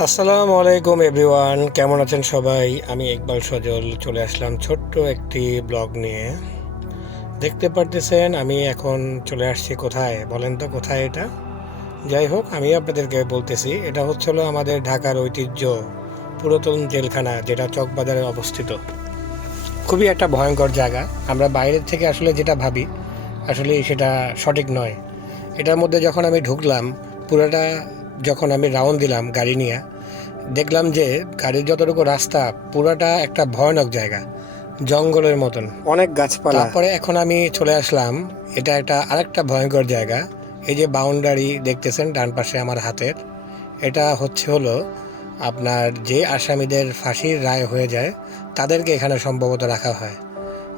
আসসালামু আলাইকুম এভরিওয়ান, কেমন আছেন সবাই? আমি ইকবাল সজল চলে আসলাম ছোট্ট একটি ব্লগ নিয়ে। দেখতে পারতেছেন আমি এখন চলে আসছি কোথায়, বলেন তো কোথায় এটা? যাই হোক, আমি আপনাদেরকে বলতেছি, এটা হচ্ছিল আমাদের ঢাকার ঐতিহ্য পুরাতন জেলখানা, যেটা চকবাজারে অবস্থিত। খুবই একটা ভয়ঙ্কর জায়গা। আমরা বাইরের থেকে আসলে যেটা ভাবি, আসলে সেটা সঠিক নয়। এটার মধ্যে যখন আমি ঢুকলাম, পুরোটা যখন আমি রাউন্ড দিলাম গাড়ি নিয়ে, দেখলাম যে গাড়ির যতটুকু রাস্তা পুরাটা একটা ভয়ানক জায়গা, জঙ্গলের মতন, অনেক গাছপালা। তারপরে এখন আমি চলে আসলাম, এটা একটা আরেকটা ভয়ঙ্কর জায়গা। এই যে বাউন্ডারি দেখতেছেন ডান পাশে আমার হাতের, এটা হলো আপনার যে আসামিদের ফাঁসির রায় হয়ে যায় তাদেরকে এখানে সম্ভবত রাখা হয়।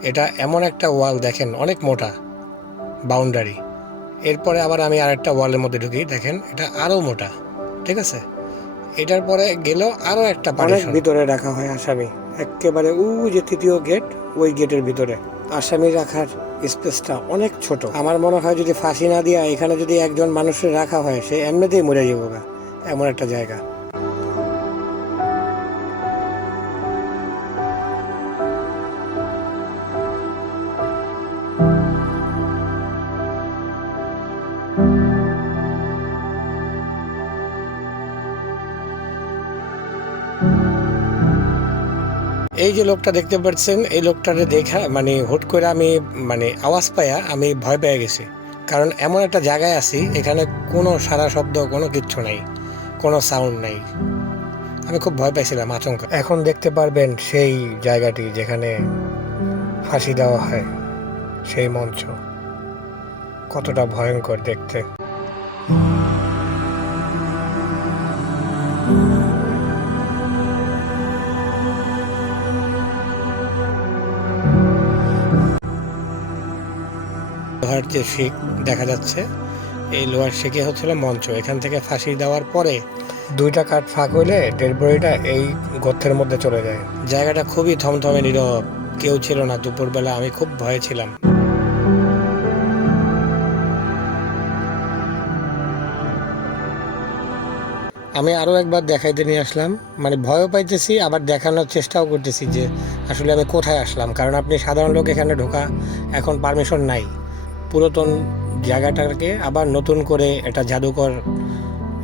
এটা এমন একটা ওয়াল, দেখেন অনেক মোটা বাউন্ডারি। এরপরে আবার আমি আরেকটা ওয়ালের মধ্যে ঢুকি, দেখেন এটা আরও মোটা। ঠিক আছে, এটার পরে গেলেও আরও একটা অনেক ভিতরে রাখা হয় আসামি, একেবারে যে তৃতীয় গেট, ওই গেটের ভিতরে আসামি রাখার স্পেসটা অনেক ছোট। আমার মনে হয় যদি ফাঁসি না দিয়া এখানে যদি একজন মানুষের রাখা হয়, সে এমনিতেই মরে যাবো গা, এমন একটা জায়গা। এই যে লোকটা দেখতে পাচ্ছেন, এই লোকটারে দেখা মানে হুট করে আমি আওয়াজ পাইয়া আমি ভয় পেয়ে গেছি। কারণ এমন একটা জায়গায় আছি, এখানে কোনো সারা শব্দ, কোনো কিচ্ছু নাই, কোনো সাউন্ড নাই। আমি খুব ভয় পাইছিলাম, আচমকা। এখন দেখতে পারবেন সেই জায়গাটি যেখানে ফাঁসি দেওয়া হয়, সেই মঞ্চ কতটা ভয়ঙ্কর দেখতে। লোহার যে শিক দেখা যাচ্ছে, এই লোহার শিকে হচ্ছিল মঞ্চ। এখান থেকে ফাঁসি দেওয়ার পরে দুইটা কাঠ ফাঁক হইলে ডেড বডিটা এই গর্তের মধ্যে চলে যায়। জায়গাটা খুবই থমথমে নীরব, কেউ ছিল না। দুপুরবেলা আমি খুব ভয়ে ছিলাম। আমি আরও একবার দেখাইতে নিয়ে আসলাম, ভয়ও পাইতেছি, আবার দেখানোর চেষ্টাও করতেছি যে আসলে আমি কোথায় আসলাম। কারণ আপনি সাধারণ লোক এখানে ঢোকা এখন পারমিশন নাই। পুরাতন জায়গাটাকে আবার নতুন করে একটা জাদুকর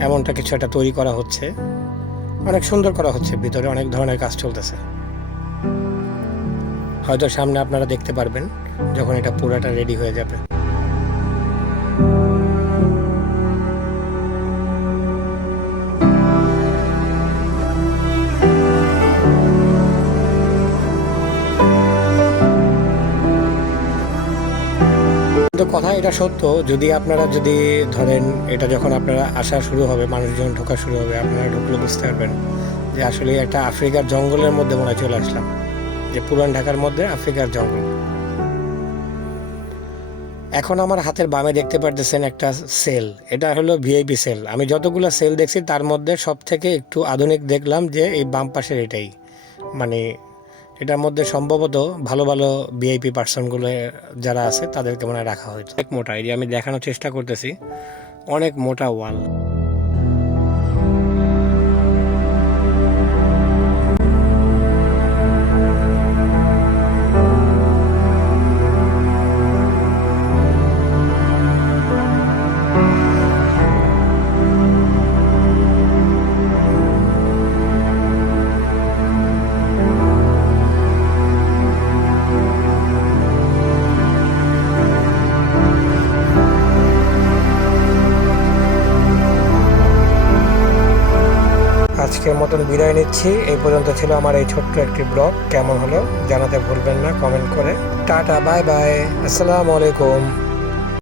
এমনটা কিছু একটা তৈরি করা হচ্ছে, অনেক সুন্দর করা হচ্ছে। ভিতরে অনেক ধরনের কাজ চলতেছে, হয়তো সামনে আপনারা দেখতে পারবেন যখন এটা পুরাটা রেডি হয়ে যাবে। কথা এটা সত্য, যদি আপনারা ধরেন, এটা যখন আপনারা আসা শুরু হবে, মানুষজন ঢোকা শুরু হবে, আপনারা ঢুকলে বুঝতে পারবেন যে আসলে একটা আফ্রিকার জঙ্গলের মধ্যে মনে চলে আসলাম, যে পুরান ঢাকার মধ্যে আফ্রিকার জঙ্গল। এখন আমার হাতের বামে দেখতে পারতেছেন একটা সেল, এটা হলো ভিআইপি সেল। আমি যতগুলো সেল দেখছি তার মধ্যে সব থেকে একটু আধুনিক দেখলাম যে এই বাম পাশের এটাই, এটার মধ্যে সম্ভবত ভালো ভালো ভিআইপি পার্সনগুলো যারা আছে তাদেরকে মনে রাখা হয়েছে। অনেক মোটা, এই যে আমি দেখানোর চেষ্টা করতেছি, অনেক মোটা ওয়াল। আজকের মতন বিদায় নিচ্ছি। এই পর্যন্ত ছিল আমার এই ছোট্ট একটি ব্লগ। কেমন হলো জানাতে ভুলবেন না কমেন্ট করে। টাটা, বাই বাই, আসসালামু আলাইকুম।